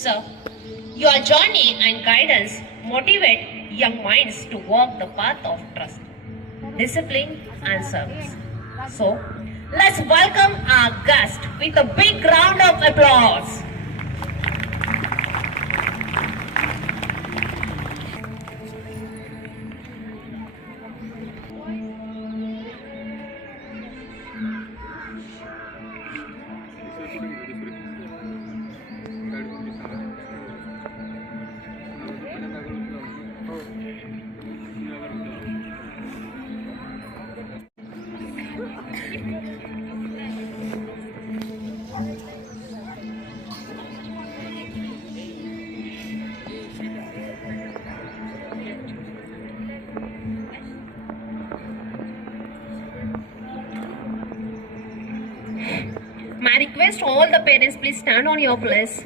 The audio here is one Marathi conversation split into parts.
So, your journey and guidance motivate young minds to walk the path of trust, discipline, and service. So, let's welcome our guest with a big round of applause. My request all the parents, please stand on your place.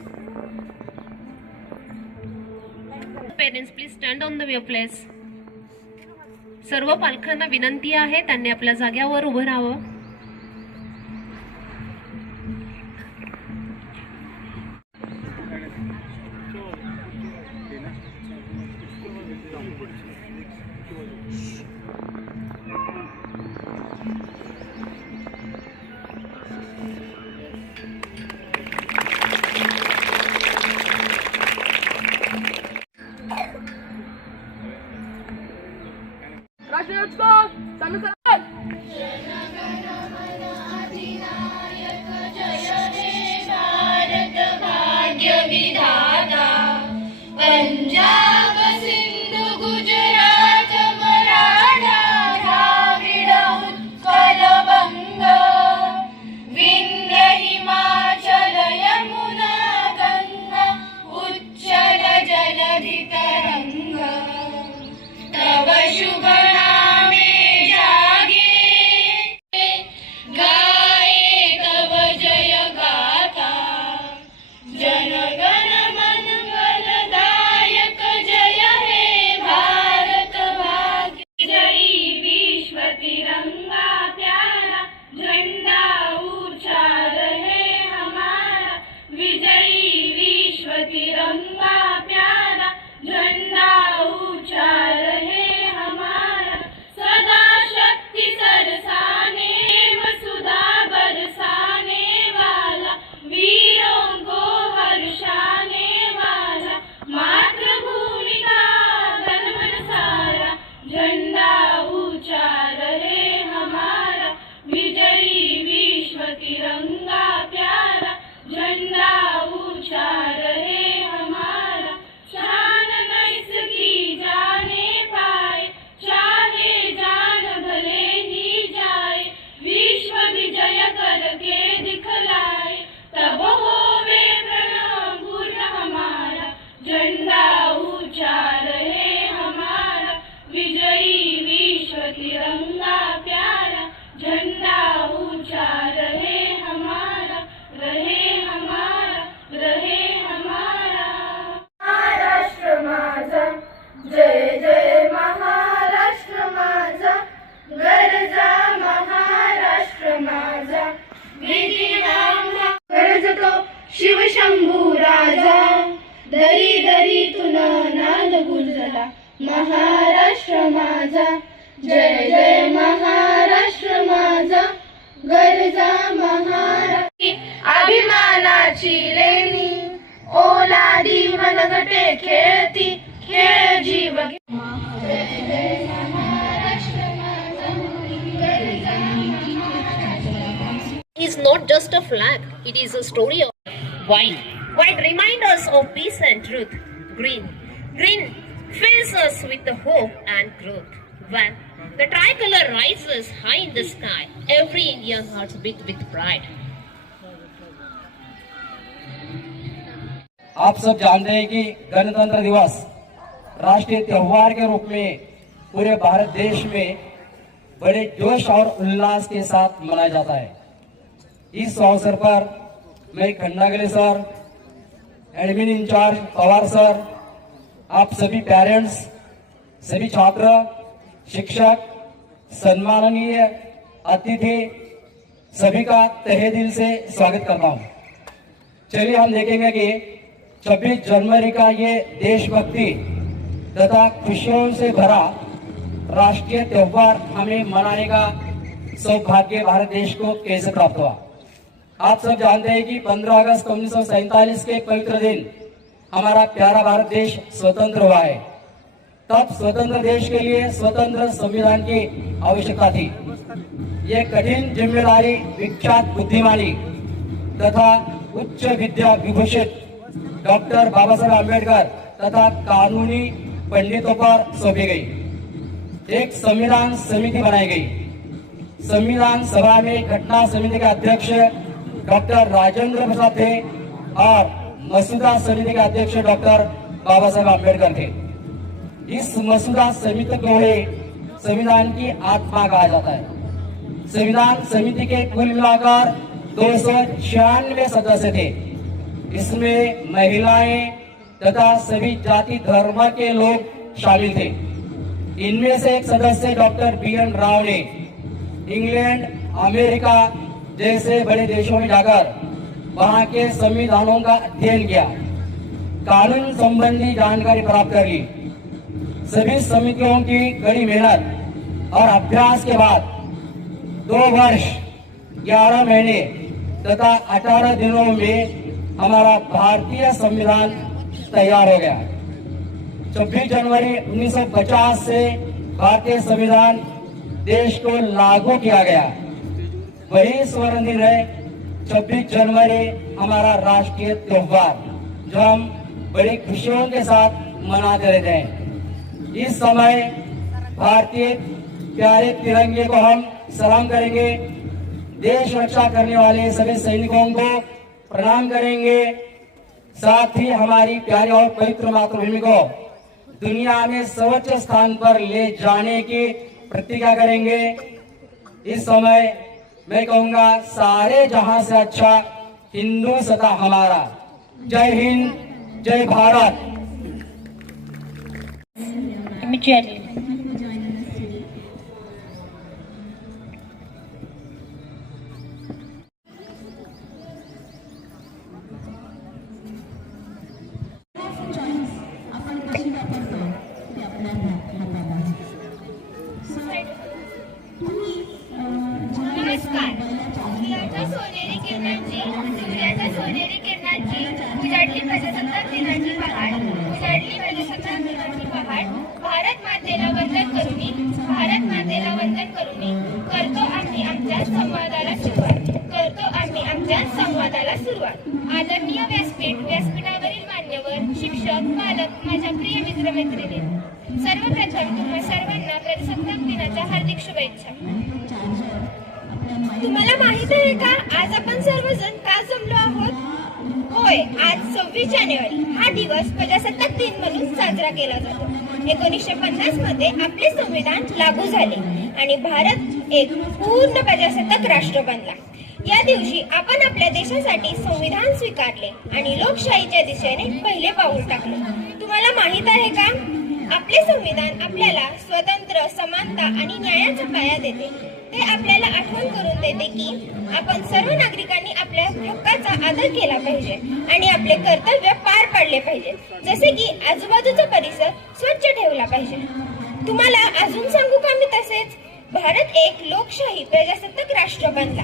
Parents, please stand on your place. सर्व पालकांना विनंती आहे त्यांनी आपल्या जाग्यावर उभं राहावं. पंजाब सिंधु गुजरात मराठा द्राविड उत्कल बंग विंध्य हिमाचल यमुना गंगा उच्चल जलधि तरंग तव शुभ नामे जागे गाये तव जय गाथा जनगण तिरंगा प्यारा झंडा ऊंचा रहे हमारा विजयी विश्व तिरंगा प्यारा झंडा ऊंचा रहे हमारा सदा शक्ति सरसाने वसुधा बरसाने वाला वीरों को हर्षाने वाला मातृभूमि का तन मन सारा झंडा ऊंचा रहे हमारा विजयी विश्व तिरंगा प्यारा झंडा ऊंचा रहे हमारा शान न इसकी जाने पाए चाहे जान भले ही जाए विश्व विजय करके दिखलाए तब होवे प्रणव पूर्ण हमारा झंडा ऊंचा रहे हमारा विजयी विश्व तिरंगा प्यारा झंडा ऊंचा रहे हमारा महाराष्ट्र माझा जय जय महाराष्ट्र माझा गरजा महाराष्ट्र माझा गरजतो शिवशंभू राजा दरी दरीतून नाद गुंजला महाराष्ट्र माझा जय जय महाराष्ट्र माझा गरजा महाराष्ट्र अभिमानाची लेणी ओलाडी मनगटे खेळती खेळ जीव जय जय महाराष्ट्र माझा गरजा Is not just a flag, it is a story of white. White reminds us of peace and truth. Green fills us with the hope and growth. When the tricolor rises high in the sky, every Indian heart beats with pride. आप सब जानते हैं कि गणतंत्र दिवस राष्ट्रीय त्योहार के रूप में पूरे भारत देश में बड़े जोश और उल्लास के साथ मनाया जाता है। इस अवसर पर मैं Khandagale sir, admin incharge Pawar sir, आप सभी पेरेंट्स, सभी छात्र, शिक्षक, सम्माननीय अतिथि सभी का तहे दिल से स्वागत करता हूं। चलिए हम देखेंगे कि 26 जनवरी का ये देशभक्ति तथा खुशियों से भरा राष्ट्रीय त्योहार हमें मनाने का सौभाग्य भारत देश को कैसे प्राप्त हुआ। आप सब जानते हैं कि 15 अगस्त 1947 के पवित्र दिन हमारा प्यारा भारत देश स्वतंत्र हुआ है। तब स्वतंत्र देश के लिए स्वतंत्र संविधान की आवश्यकता थी। ये कठिन जिम्मेदारी विख्यात बुद्धिमानी तथा उच्च विद्या विभूषित डॉक्टर बाबा साहेब आम्बेडकर तथा कानूनी पंडितों पर सौंपी गई। एक संविधान समिति बनाई गई। संविधान सभा में घटना समिति के अध्यक्ष डॉक्टर राजेंद्र प्रसाद थे और मसूदा समिति के अध्यक्ष डॉक्टर बाबा साहेब आम्बेडकर थे। इस मसूदा समिति को ही संविधान की आत्मा कहा जाता है। संविधान समिति के कुल मिलाकर 296 सदस्य थे। इसमें महिलाएं तथा सभी जाति धर्म के लोग शामिल थे। इनमें से एक सदस्य डॉक्टर BN राव ने इंग्लैंड, अमेरिका जैसे बड़े देशों में जाकर वहां के संविधानों का अध्ययन किया, कानून संबंधी जानकारी प्राप्त कर ली। सभी समितियों की कड़ी मेहनत और अभ्यास के बाद 2 वर्ष 11 महीने तथा 18 दिनों में हमारा भारतीय संविधान तैयार हो गया। 26 जनवरी 1950 से भारतीय संविधान देश को लागू किया गया। वही स्वर्ण दिन है 26 जनवरी, हमारा राष्ट्रीय त्योहार जो हम बड़ी खुशियों के साथ मनाते रहते हैं। इस समय भारतीय प्यारे तिरंगे को हम सलाम करेंगे। देश रक्षा करने वाले सभी सैनिकों को प्रणाम करेंगे। साथ ही हमारी प्यारी और पवित्र मातृभूमि को दुनिया में सर्वोच्च स्थान पर ले जाने की प्रतिज्ञा करेंगे। इस समय मैं कहूंगा सारे जहां से अच्छा हिंदू सदा हमारा। जय हिंद, जय भारत। Immediately. सूर्याच्या सोनेरी किरणांची उजाडली प्रजासत्ताक दिनाची पहाट, उजाडली प्रजासत्ताक दिनाची पहाट, भारत मातेला वंदन करूनी करतो आम्ही आमच्या संवादाला सुरुवात। आदरणीय व्यासपीठावरील मान्यवर, शिक्षक, पालक, माझ्या प्रिय मित्रमैत्रिणी, सर्वप्रथम तुम्हा सर्वांना प्रजासत्ताक दिनाच्या हार्दिक शुभेच्छा। तुम्हाला माहित आहे का आज आपण सर्वजण का जमलो आहोत? होय, आज 26 जानेवारी हा दिवस प्रजासत्ताक दिन म्हणून साजरा केला जातो। 1950 मध्ये आपले संविधान लागू झाले आणि भारत एक पूर्ण प्रजासत्ताक राष्ट्र बनला। या दिवशी आपण आपल्या देशासाठी संविधान स्वीकारले आणि लोकशाहीच्या दिशेने पहिले पाऊल टाकले। तुम्हाला माहित आहे का आपले संविधान आपल्याला स्वातंत्र्य, समानता आणि न्यायाचा पाया देते। ते आपल्याला आठवण करून देते की आपण सर्व नागरिकांनी आपल्या हक्काचा आदर केला पाहिजे आणि आपले कर्तव्य पार पाडले पाहिजे, जसे की आजूबाजूचा परिसर स्वच्छ ठेवला पाहिजे। तुम्हाला अजून सांगू का मी तसेच भारत एक लोकशाही प्रजासत्ताक राष्ट्र बनला।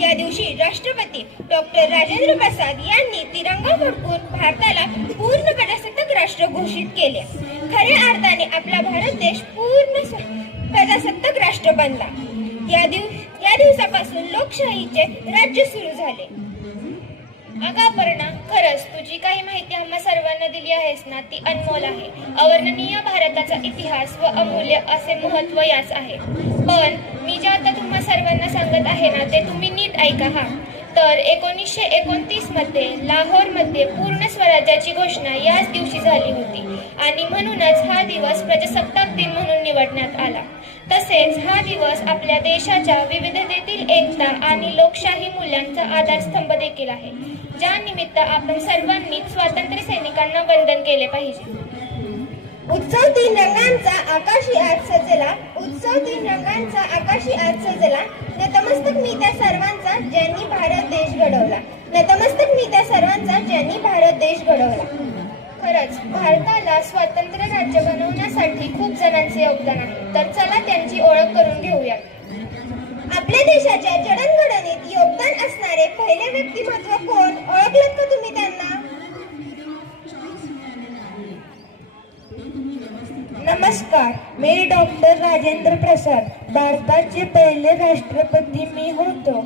या दिवशी राष्ट्रपती डॉक्टर राजेंद्र प्रसाद यांनी तिरंगा फडकवून भारताला पूर्ण प्रजासत्ताक राष्ट्र घोषित केले। खऱ्या अर्थाने आपला भारत देश पूर्ण प्रजासत्ताक राष्ट्र बनला। या दिवसापासून लोकशाहीचे राज्य सुरू झाले। अपर्णा, खरंच तुझी काही माहिती आम्हा सर्वांना दिली आहेस ना, ती अनमोल आहे। अवर्णनीय भारताचा इतिहास व अमूल्य असे महत्त्व याच आहे। पण मी जे आता तुम्हा सर्वांना सांगत आहे ना, ते तुम्ही नीट ऐका हा। तर 1929 मध्ये लाहोरमध्ये पूर्ण स्वराज्याची घोषणा याच दिवशी झाली होती आणि म्हणूनच हा दिवस प्रजासत्ताक दिन म्हणून निवडण्यात आला। तसेच हा दिवस आपल्या देशाच्या विविधतेतील एकता आणि लोकशाही मूल्यांचा आधारस्तंभ देखील आहे, ज्या निमित्त आपण सर्वांनी स्वातंत्र्य सैनिकांना वंदन केले पाहिजे। उत्सव तीन रंगांचा आकाशी आज सजला, नतमस्तक मी त्या सर्वांचा ज्यांनी भारत देश घडवला। नतमस्तक मी त्या सर्वांचा ज्यांनी भारत देश घडवला. खरंच भारताला स्वतंत्र राज्य बनवण्यासाठी खूप जणांचे योगदान आहे. तर चला त्यांची ओळख करून घेऊया. आपल्या देशाच्या जडणघडणीत योगदान असणारे पहिले व्यक्तिमत्व कोण? ओळखलं का तुम्ही त्यांना? नमस्कार, मी डॉक्टर राजेंद्र प्रसाद. भारताचे पहिले राष्ट्रपती मी होतो.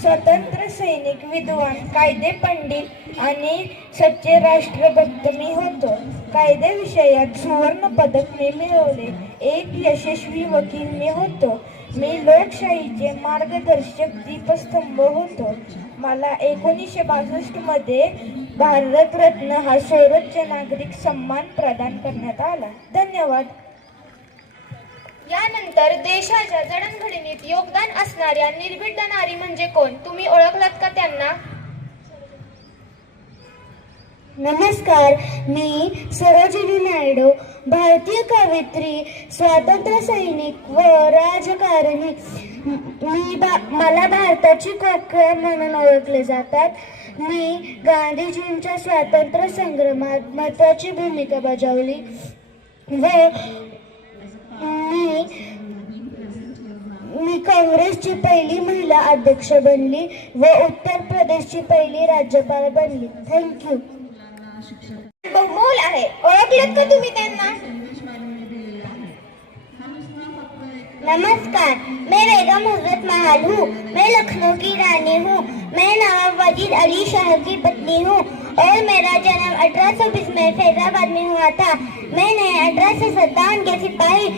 स्वतंत्र सैनिक, विद्वान, कायदे पंडित आणि सच्चे राष्ट्रभक्त मी होतो. कायदे विषयात सुवर्ण पदक मी मिळवले. एक यशस्वी वकील मी होतो. मी लोकशाहीचे मार्गदर्शक दीपस्तंभ होतो. मला 1962 मध्ये भारतरत्न हा सर्वोच्च नागरिक सन्मान प्रदान करण्यात आला. धन्यवाद. यानंतर देशाच्या जडणघडणीत योगदान असणाऱ्या निर्भीड नारी म्हणजे कोण? तुम्ही ओळखलात का त्यांना? नमस्कार, मी सरोजिनी नायडू, भारतीय कवयित्री, स्वातंत्र्य सैनिक व राजकारणी. मला भारताची कोकिळा म्हणून ओळखले जातात. मी गांधीजींच्या स्वातंत्र्य संग्रामात महत्त्वाची भूमिका बजावली व मी काँग्रेसची पहिली महिला अध्यक्ष बनली व उत्तर प्रदेशची पहिली राज्यपाल बनली. थँक्यू. बहुमोल आहे. ओळखलेत का तुम्ही त्यांना? नमस्कार, मैं बेगम हजरत महल हूँ. मैं लखनऊ की रानी हूँ. मैं नवाब वजीर अली शाह की पत्नी हूँ और मेरा जन्म 1820 में फैजाबाद में हुआ था. मैंने 1857 के सिपाही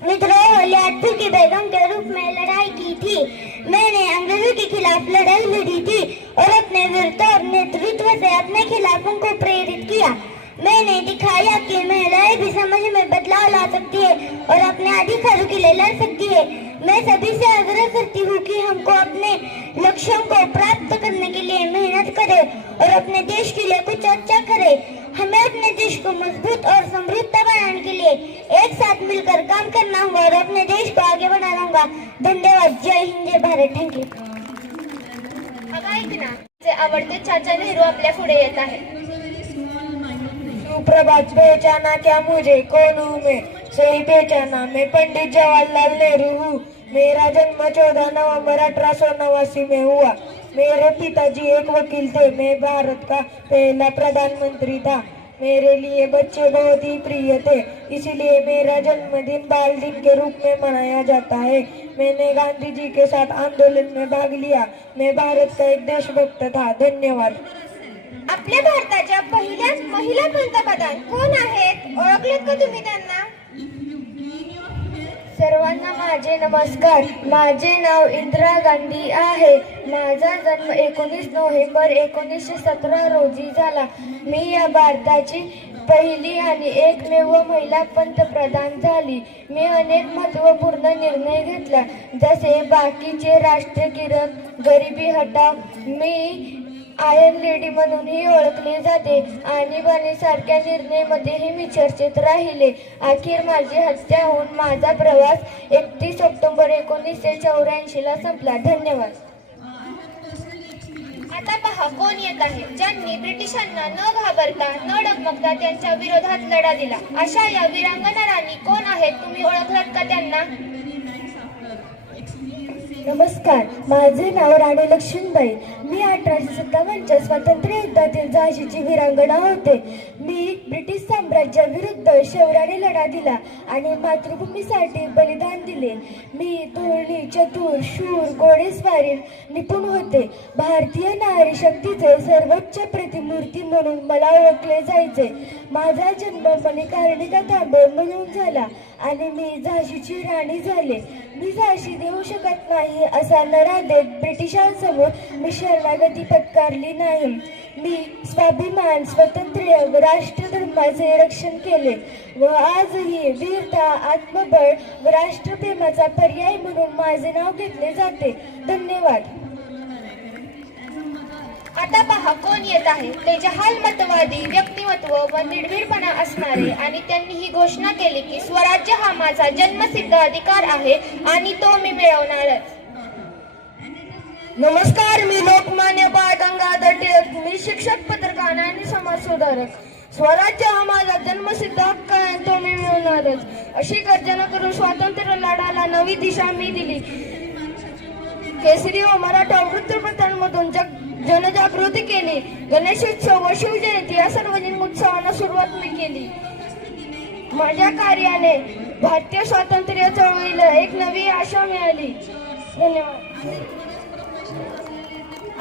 विद्रोह लियाकतपुर की बेगम के रूप में लड़ाई की थी. मैंने अंग्रेजों के खिलाफ लड़ाई लड़ी थी और अपने वीरता और नेतृत्व से अपने खिलाफों को प्रेरित किया. मैंने दिखाया कि महिलाएं भी समाज में बदलाव ला सकती है और अपने अधिकारों के लिए लड़ सकती है. मैं सभी से आग्रह करती हूँ कि हमको अपने लक्ष्यों को प्राप्त करने के लिए मेहनत करें और अपने देश के लिए कुछ अच्छा करें. हमें अपने देश को मजबूत और समृद्ध बनाने के लिए एक साथ मिलकर काम करना होगा और अपने देश को आगे बढ़ाना होगा. धन्यवाद. जय हिंद, जय भारत. थँक्यू. अगं ऐक ना, जे आवडते चाचा नेहरू आपल्या पुढे येत आहे. सुप्रभात. पहचाना क्या मुझे? कौन हूँ मैं? सही पहचाना, मैं पंडित जवाहरलाल नेहरू हूँ. मेरा जन्म 14 नवंबर 1889 में हुआ. मेरे पिताजी एक वकील थे. मैं भारत का पहला प्रधानमंत्री था. मेरे लिए बच्चे बहुत ही प्रिय थे, इसलिए मेरा जन्मदिन बाल दिन के रूप में मनाया जाता है. मैंने गांधी जी के साथ आंदोलन में भाग लिया. मैं भारत का एक देशभक्त था. धन्यवाद. आपल्या भारताच्या पहिल्या महिला पंतप्रधान कोण आहेत? ओळखलेत का तुम्ही त्यांना? सर्वांना माझे नमस्कार. माझे नाव इंदिरा गांधी आहे. माझा जन्म 19 नोव्हेंबर 1917 रोजी झाला. मी या भारताची पहिली आणि एकमेव महिला पंतप्रधान झाली. मी अनेक महत्त्वपूर्ण निर्णय घेतला, जसे बाकीचे राष्ट्रकिरण, गरिबी हटाव. मी आयर्न लेडी म्हणूनही ओळखले जाते. आणीबाणीसारख्या निर्णयामध्येही मी चर्चेत राहिले. अखेर माझी हत्या होऊन माझा प्रवास 31 ऑक्टोबर 1984 ला संपला. धन्यवाद. आता पहा कोण येत आहे, ज्यांनी ब्रिटिशांना न घाबरता न डगमगता त्यांच्या विरोधात लढा दिला. अशा या वीरांगना राणी कोण आहेत? तुम्ही ओळखलात का त्यांना? नमस्कार, माझे नाव राणी लक्ष्मीबाई. मी 1857च्या स्वातंत्र्य युद्धातील झाशीची वीरांगना होते. मी ब्रिटिश साम्राज्याविरुद्ध शौर्याने लढा दिला आणि मातृभूमीसाठी बलिदान दिले. मी तोरणी, चतुर, शूर, घोडेस्वारीत निपुण होते. भारतीय नारी शक्तीचे सर्वोच्च प्रतिमूर्ती म्हणून मला ओळखले जायचे. माझा जन्म मणिकर्णिका तांबे म्हणून झाला आणि मी झाशीची राणी झाले. मी झाशी देऊ शकत नाही असा लढा देत ब्रिटिशांसमोर मी शरणागती पत्करली नाही. मी स्वाभिमान, स्वातंत्र्य व राष्ट्रधर्माचे रक्षण केले व आजही वीरता, आत्मबळ व राष्ट्रप्रेमाचा पर्याय म्हणून माझे नाव घेतले जाते. धन्यवाद. आता पहा कोण येत आहे, ते जहालमतवादी व्यक्तिमत्व व निर्भीडपणा असणारे आणि त्यांनी ही घोषणा केली की स्वराज्य हा माझा जन्मसिद्ध अधिकार आहे आणि तो मी मिळवणारच. नमस्कार, मी लोकमान्य बाळ गंगाधर टिळक. मी शिक्षक, पत्रकार आणि समाज सुधारक. स्वराज्य हा माझा जन्मसिद्ध हक्क आहे, तो मी मिळवणारच. अशी गर्जना करून स्वातंत्र्य लढ्याला नवी दिशा मी दिली. केसरी व मराठा वृत्तपत्रांमधून जनजागृती केली. गणेशोत्सव व शिवजयंती या सार्वजनिक उत्सवांना सुरुवात मी केली. माझ्या कार्याने भारतीय स्वातंत्र्य चळवळीला एक नवी आशा मिळाली. धन्यवाद.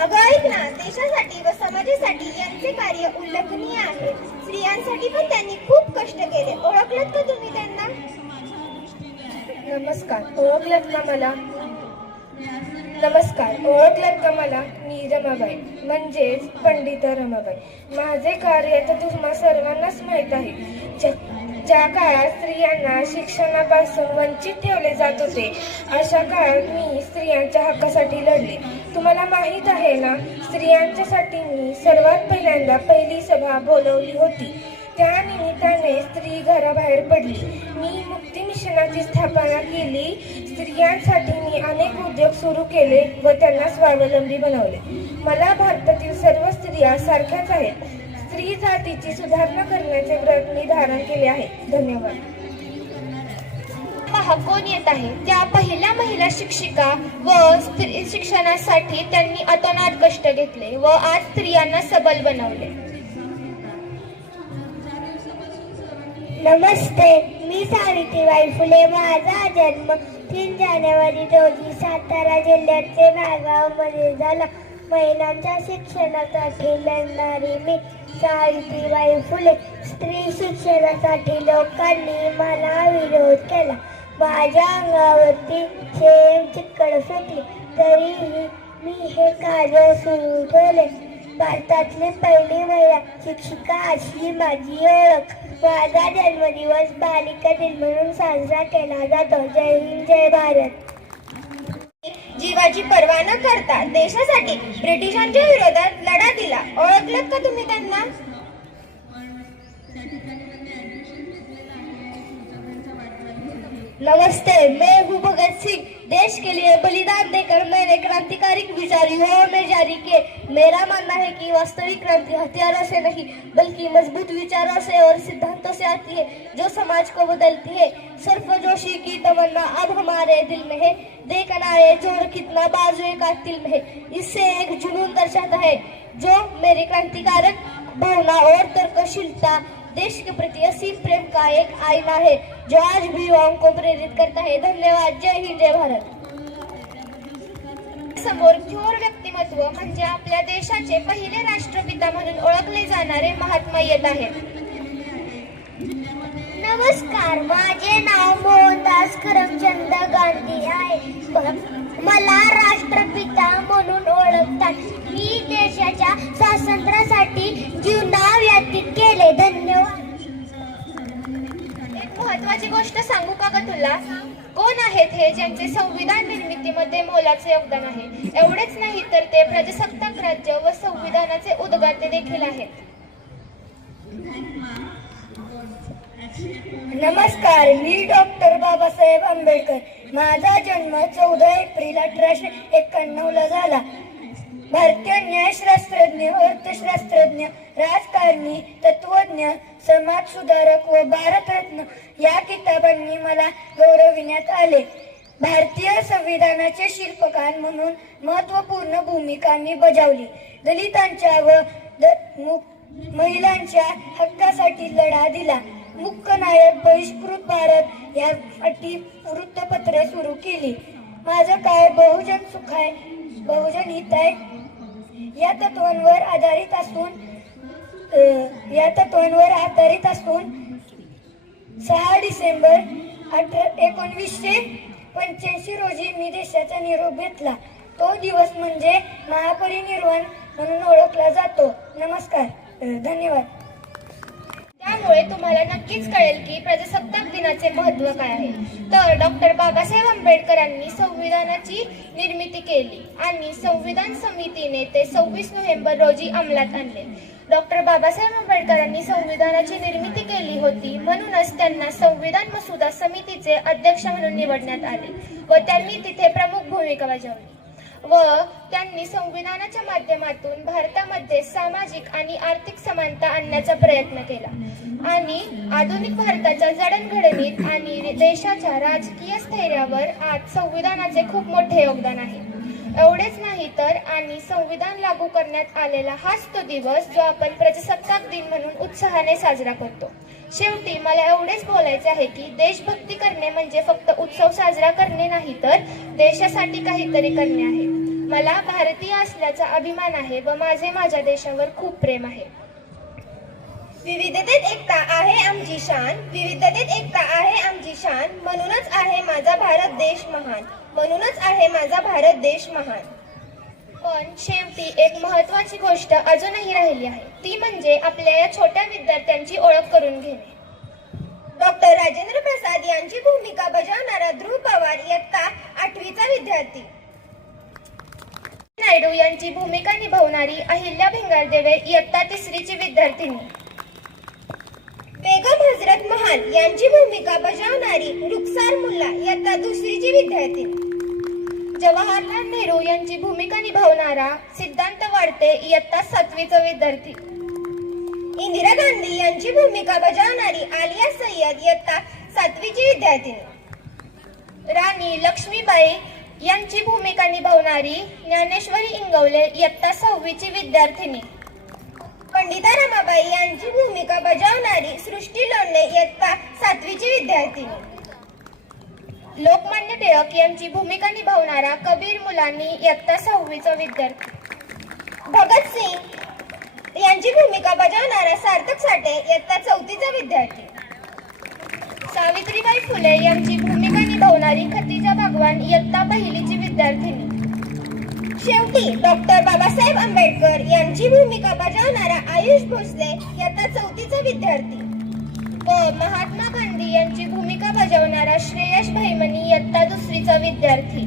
अगं ऐक ना, देशासाठी व समाजासाठी यांचे कार्य उल्लेखनीय आहे. स्त्रियांसाठी पण त्यांनी खूप कष्ट केले. ओळखलत का तुम्ही त्यांना? नमस्कार, ओळखलत का मला? मी रमाबाई, म्हणजेच पंडित रमाबाई. माझे कार्य तर तुम्हा सर्वांनाच माहीत आहे. ज्या काळात स्त्रियांना शिक्षणापासून वंचित ठेवले जात होते, अशा काळात मी स्त्रियांच्या हक्कासाठी लढले. तुम्हाला माहीत आहे ना, स्त्रियांच्यासाठी मी सर्वात पहिल्यांदा पहिली सभा बोलवली होती. त्या निमित्ताने स्त्री घराबाहेर पडली. मी मुक्ती मिशनाची स्थापना केली. स्त्रियांसाठी मी अनेक उद्योग सुरू केले व त्यांना स्वावलंबी बनवले. मला भारतातील सर्व स्त्रिया सारख्याच आहेत. स्त्री जातीची सुधारणा करण्याचे व्रत मी धारण केले आहे. धन्यवाद. पहा कोण येत आहे. त्या पहिल्या महिला शिक्षिका व स्त्री शिक्षणासाठी त्यांनी अतोनात कष्ट घेतले व आज स्त्रियांना सबल बनवले. नमस्ते, मी सावित्रीबाई फुले. माझा जन्म 3 जानेवारी रोजी सातारा जिल्ह्याचे नागावमध्ये झाला. महिलांच्या शिक्षणासाठी लढणारी मी सावित्रीबाई फुले. स्त्री शिक्षणासाठी लोकांनी मला विरोध केला. माझ्या अंगावरती शेम चिक्कड सुटली, तरीही मी हे कार्य सुरू ठेवले. भारतातली पहिली महिला शिक्षिका अशी माझी ओळख. माझा जन्मदिवस बालिका दिन म्हणून साजरा केला जातो. जय हिंद, जय भारत. जीवाची पर्वा न करता देशासाठी ब्रिटिशांच्या विरोधात लढा दिला. ओळखलत का तुम्ही त्यांना? नमस्ते, मैं हूँ भगत सिंह. देश के लिए बलिदान देकर मैंने क्रांतिकारी विचारों में जारी किए. मेरा मानना है कि वास्तविक क्रांति हथियारों से नहीं बल्कि मजबूत विचारों से और सिद्धांतों से आती है, जो समाज को बदलती है. सरफरोशी की तमन्ना अब हमारे दिल में है. देखना है जोर कितना बाजुए का तिल में है. इससे एक जुनून दर्शाता है जो मेरी क्रांतिकारक भावना और तर्कशीलता, देश के प्रति असीम प्रेम का एक आईना है जो आज भी युवाओं को प्रेरित करता है. धन्यवाद. जय हिंद, जय भारत. समोर थोर व्यक्तिमत्व म्हणजे आपल्या देशाचे पहिले राष्ट्रपिता म्हणून ओळखले जाणारे महात्मा येत आहेत. नमस्कार, माझे नाव मोहनदास करमचंद गांधी आहे. मला राष्ट्रपिता म्हणून ओळखतात. मी देशाच्या स्वातंत्र्यासाठी जीवनाव व्यतीत केले. धन्यवाद. एक महत्वाची गोष्ट सांगू का ग तुला? कोण आहेत हे ज्यांचे संविधान निर्मितीमध्ये मोलाचे योगदान आहे? एवढेच नाही तर ते प्रजासत्ताक राज्य व संविधानाचे उद्गाते देखील आहेत. नमस्कार, मी डॉक्टर बाबासाहेब आंबेडकर. माझा जन्म 14 एप्रिल 1891 ला झाला. भारतीय न्यायशास्त्रज्ञ, अर्थशास्त्रज्ञ, राजकारणी, तत्वज्ञ, समाज सुधारक व भारतरत्न या किताबांनी मला गौरविण्यात आले. भारतीय संविधानाचे शिल्पकार म्हणून महत्वपूर्ण भूमिका मी बजावली. दलितांच्या व महिलांच्या हक्कासाठी लढा दिला. मुक्कनायक बहिष्कृत भारत यासाठी वृत्तपत्रे सुरू केली. माझं काय बहुजन सुख आहे, बहुजन हित आहे या तत्वांवर आधारित असून 6 डिसेंबर 1985 रोजी मी देशाचा निरोप घेतला. तो दिवस म्हणजे महापरिनिर्वाण म्हणून ओळखला जातो. नमस्कार, धन्यवाद. त्यामुळे तुम्हाला नक्कीच कळेल की प्रजासत्ताक दिनाचे महत्त्व काय आहे. तर डॉक्टर बाबासाहेब आंबेडकरांनी संविधानाची निर्मिती केली आणि संविधान समितीने ते 26 नोव्हेंबर रोजी अंमलात आणले. डॉक्टर बाबासाहेब आंबेडकरांनी संविधानाची निर्मिती केली होती, म्हणूनच त्यांना संविधान मसुदा समितीचे अध्यक्ष म्हणून निवडण्यात आले व त्यांनी तिथे प्रमुख भूमिका बजावली. व त्यांनी संविधानाच्या माध्यमातून भारतामध्ये सामाजिक आणि आर्थिक समानता आणण्याचा प्रयत्न केला आणि आधुनिक भारताच्या जडणघडणीत आणि देशाच्या राजकीय स्थैर्यावर आज संविधानाचे खूप मोठे योगदान आहे. एवढेच नाही तर आणि संविधान लागू करण्यात आलेला हाच तो दिवस जो आपण प्रजासत्ताक दिन म्हणून उत्साहाने साजरा करतो. शेवटी मला एवढेच बोलायचे आहे की देशभक्ती करणे म्हणजे फक्त उत्सव साजरा करणे नाही तर देशासाठी काहीतरी करणे आहे. मला भारतीय असल्याचा अभिमान आहे व माझे माझ्या देशावर खूप प्रेम आहे. विविधतेत एकता आहे आमची शान, विविधतेत एकता आहे आमची शान, म्हणूनच आहे माझा भारत देश महान, म्हणूनच आहे माझा भारत देश महान. पण शेवटी एक महत्वाची गोष्ट अजूनही राहिली आहे, ती म्हणजे आपल्या या छोट्या विद्यार्थ्यांची ओळख करून घेणे. डॉक्टर राजेंद्र प्रसाद यांची भूमिका बजावणारा ध्रुव पवार इयत्ता 8वीचा विद्यार्थी. नायडू यांची भूमिका निभावणारी अहिल्या भिंगारदेवे इयत्ता 3रीची विद्यार्थिनी. बेगम हजरत महाल यांची भूमिका बजावणारी रुखसार मुल्ला इयत्ता 2रीची विद्यार्थिनी. जवाहरलाल नेहरू यांची भूमिका निभावणारा सिद्धांत वाडते इयत्ता 7वीचा विद्यार्थी. इंदिरा गांधी यांची भूमिका बजावणारी आलिया सय्यद इयत्ता 7वीची विद्यार्थिनी. राणी लक्ष्मीबाई यांची भूमिका निभावणारी ज्ञानेश्वरी इंगवले इयत्ता 6वीची विद्यार्थिनी. पंडिता रमाबाई यांची भूमिका बजावणारी सृष्टी लोंढे इयत्ता 7वीची विद्यार्थिनी. लोकमान्य टिळक यांची भूमिका निभावणारा कबीर मुलानी इयत्ता 6वीचा विद्यार्थी. भगतसिंग यांची भूमिका बजावणारा सार्थक साठे इयत्ता 4थीचा विद्यार्थी. सावित्रीबाई फुले यांची भूमिका निभावणारी खतिजा भगवान इयत्ता 1लीची विद्यार्थिनी. शेवटी डॉक्टर बाबासाहेब आंबेडकर यांची भूमिका बजावणारा आयुष भोसले इयत्ता 4थीचा विद्यार्थी. व महात्मा गांधी यांची भूमिका बजावणारा श्रेयश भैमनी इयत्ता 2रीचा विद्यार्थी.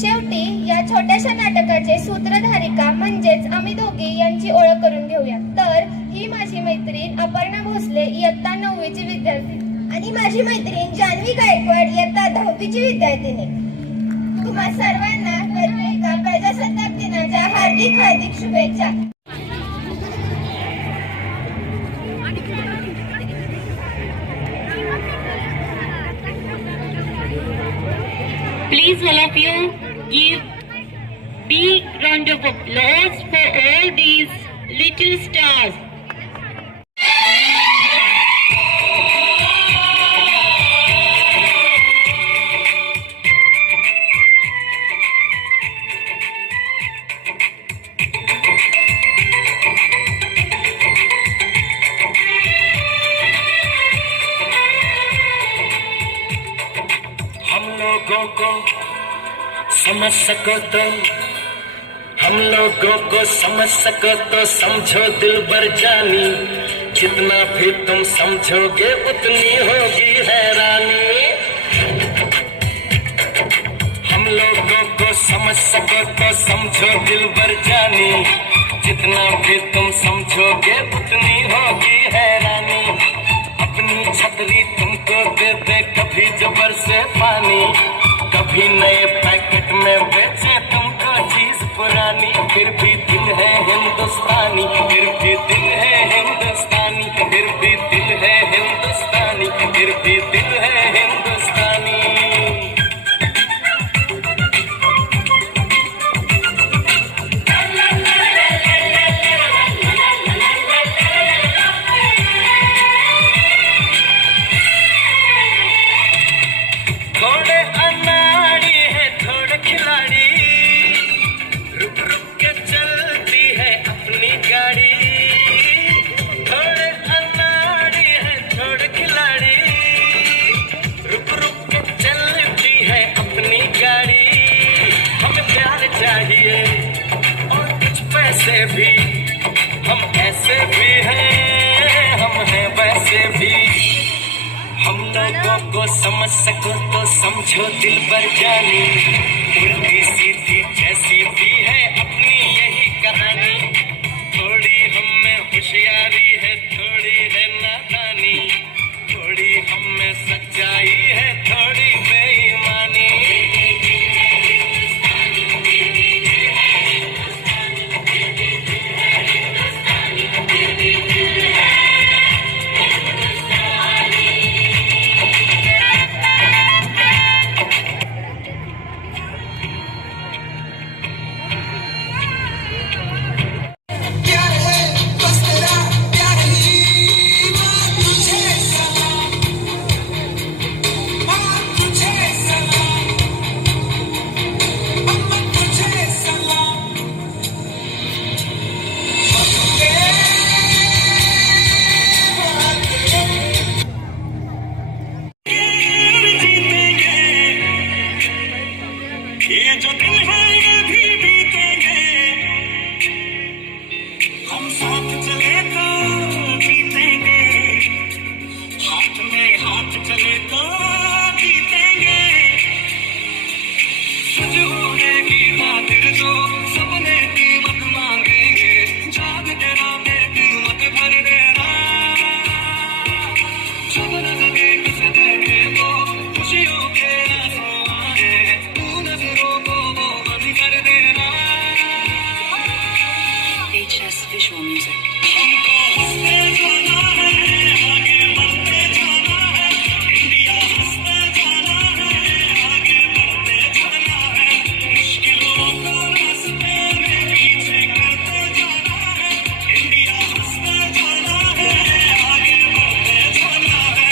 शेवटी या छोट्याशा नाटकाचे सूत्रधारिका म्हणजेच आम्ही दोघी यांची ओळख करून घेऊया. तर ही माझी मैत्रीण अपर्णा भोसले इयत्ता 9वीची विद्यार्थी आणि माझी मैत्रीण जान्हवी गायकवाड इयत्ता 10वीची विद्यार्थिनी. तुम्हा सर्वांना प्रजासत्ताक दिनाच्या हार्दिक हार्दिक शुभेच्छा. Please all of you give big round of applause for all these little stars. लोगों को समझ सको तो हम लोगों को समझ सको तो समझो दिलबर जानी, जितना भी तुम समझोगे उतनी होगी हैरानी. हम लोगों को समझ सको तो समझो दिलबर जानी, जितना भी तुम समझोगे उतनी होगी हैरानी. अपनी छतरी तुमको दे दे कभी जबर से पानी, कभी नए पैकेट में बेचे तुमको चीज पुरानी. फिर भी दिल है हिंदुस्तानी, फिर भी दिल है हिंदुस्तानी, फिर भी दिल है हिंदुस्तानी, फिर भी दिल है हिंदुस्तानी. थोड़े अनाड़ी है थोड़े खिलाड़ी, रुक रुक के चलती है अपनी गाड़ी. थोड़े अनाड़ी है थोड़े खिलाड़ी, रुक रुक के चलती है अपनी गाड़ी. हमें प्यार चाहिए और कुछ पैसे भी, हम ऐसे भी हैं हम हैं वैसे भी. हम लोगों को समझ सको तो समझो दिलबर जानी, उल्टी सीधी जैसी भी है अपनी यही कहानी. थोड़ी हम में होशियारी है थोड़ी है नादानी, थोड़ी हम में सच्चाई है थोड़ी बेईमानी. ये जो दिन है ये भी बीतेंगे, हम साथ चले तो जीतेंगे, हाथ में हाथ चले तो जीतेंगे। सज उड़ेगी खातिर जो सपने कीमत मांगेंगे, जागते राते कीमत भर देना। जब नजरें किसे देखे तो खुशियों के आंसू आए, तू नजरों को वो बंद कर देना। HS Visual Music. हमको हंसते जाना है, आगे बढ़ते जाना है, इंडिया हंसते जाना है, आगे बढ़ते जाना है। मुश्किलों को रास्ते में पीछे करते जाना है, इंडिया हंसते जाना है, आगे बढ़ते जाना है।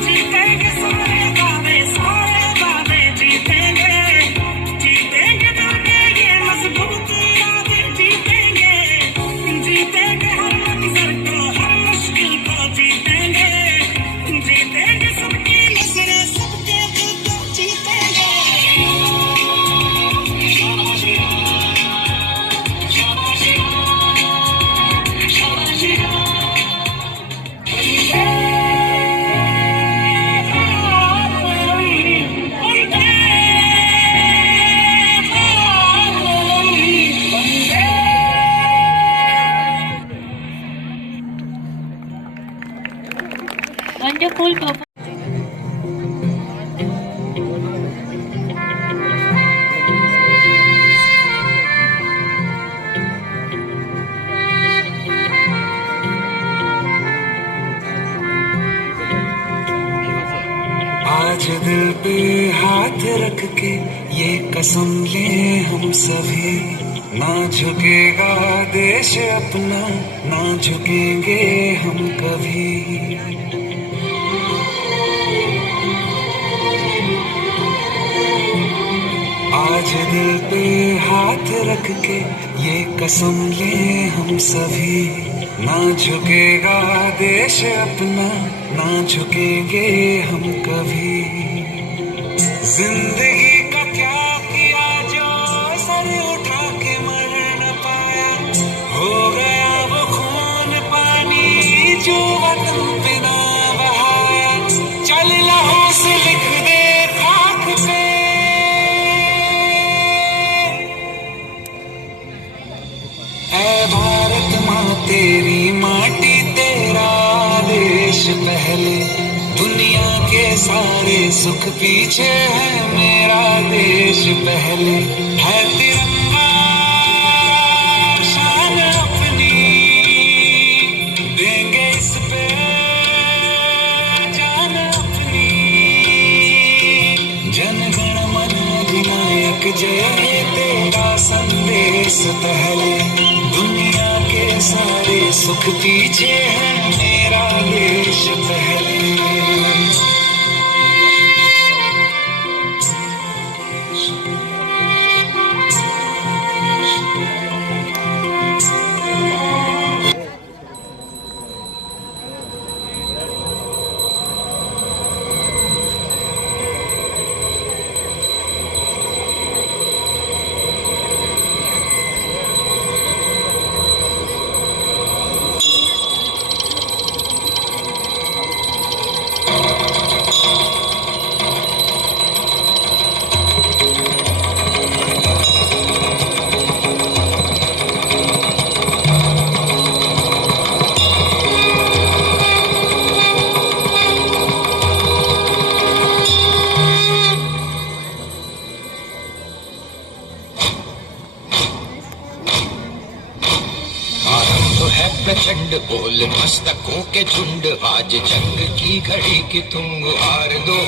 जीतेंगे सारे वादे जीतेंगे, जीतेंगे करके ये मजबूत यादें जीतेंगे, जीतेंगे हर मंजर को हर मुश्किल को जीतेंगे, जीतेंगे सबकी नजरें सबके दिल को जीतेंगे। Wonderful performance. आज दिल पे हाथ रख के ये कसम ले हम सभी, ना झुकेगा देश अपना, ना झुकेंगे हम कभी। आज दिल पे हाथ रख के ये कसम ले हम सभी, ना झुकेगा देश अपना, ना झुकेंगे हम कभी। जिंदगी का क्या किया जो सर उठा के मर न पाया, हो गया वो खून पानी जो वतन पे ना बहाया। चल लहू से लिख दे खाक पे, ऐ भारत माँ तेरी माटी तेरा देश पहले, दुनिया के सारे सुख पीछे है मेरा देश पहले। है तिरंगा शान अपनी, देंगे इस पे जान अपनी। जन गण मन अधिनायक जय हे तेरा संदेश पहले, दुनिया के सारे सुख पीछे है मेरा देश पहले। प्रचंड बोल मस्तकों के झुंड, आज जंग की घड़ी की तुम गुहार दो।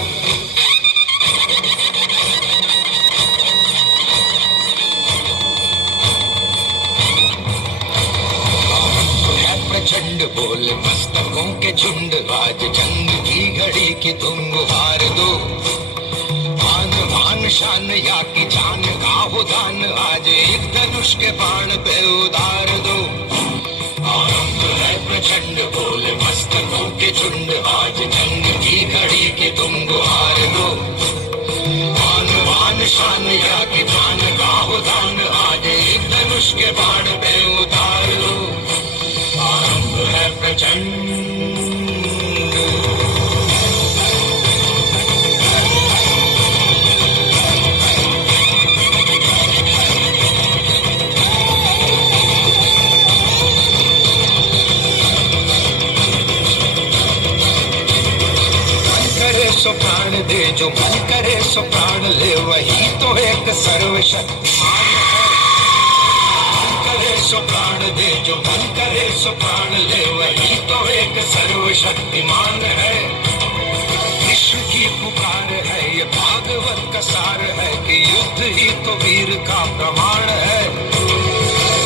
प्रचंड बोल मस्तकों के झुंड, आज जंग की घड़ी की तुम गुहार दो। मान मान शान या की जान का हो दान, आज एक धनुष के बाण पे उतार दो। आरंभ है प्रचंड बोल मस्तकों के झुंड, आज जंग की घड़ी की तुम गुहार दो। मान मान शान या की जान का हो दान, आज एक धनुष के बाण पे उतार दो। आरंभ है प्रचंड। सो प्राण दे, जो मन करे सो प्राण ले, वही तो एक सर्वशक्तिमान है। मन करे सो प्राण दे, जो मन करे सो प्राण ले, वही तो एक सर्वशक्तिमान है। विश्व की पुकार है, ये भागवत का सार है, कि युद्ध ही तो वीर का प्रमाण है।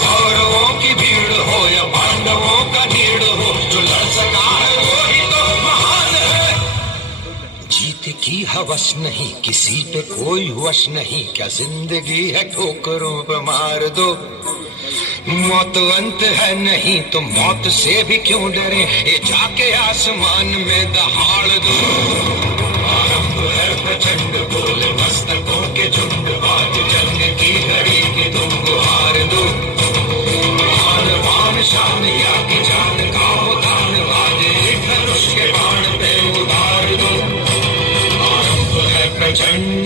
कौरवों की भीड़ हो या पांडवों का नीड़ हो, जो लड़ सका है वही तो महान है। जीत की हवस नहीं, किसी पे कोई वश नहीं, क्या जिंदगी है ठोकरों पे मार दो। मौत अंत है नहीं तो मौत से भी क्यों डरे, ये जाके आसमान में दहाड़ दो। आरंभ है प्रचंड बोल मस्तकों के झुंड, आज जंग की घड़ी की तुम गुहार दो। मान मान शान या की जान का हो दान, आज एक धनुष के बाण पे उतार दो। आरंभ है प्रचंड।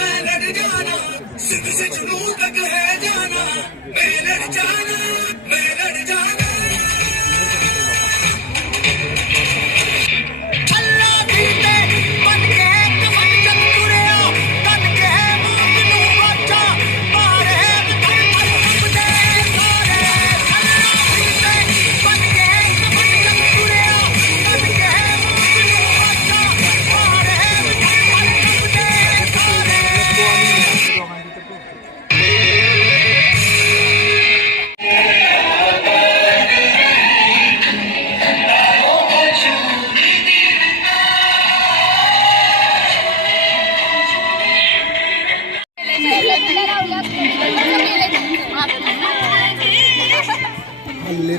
मैं लड़ हल्ले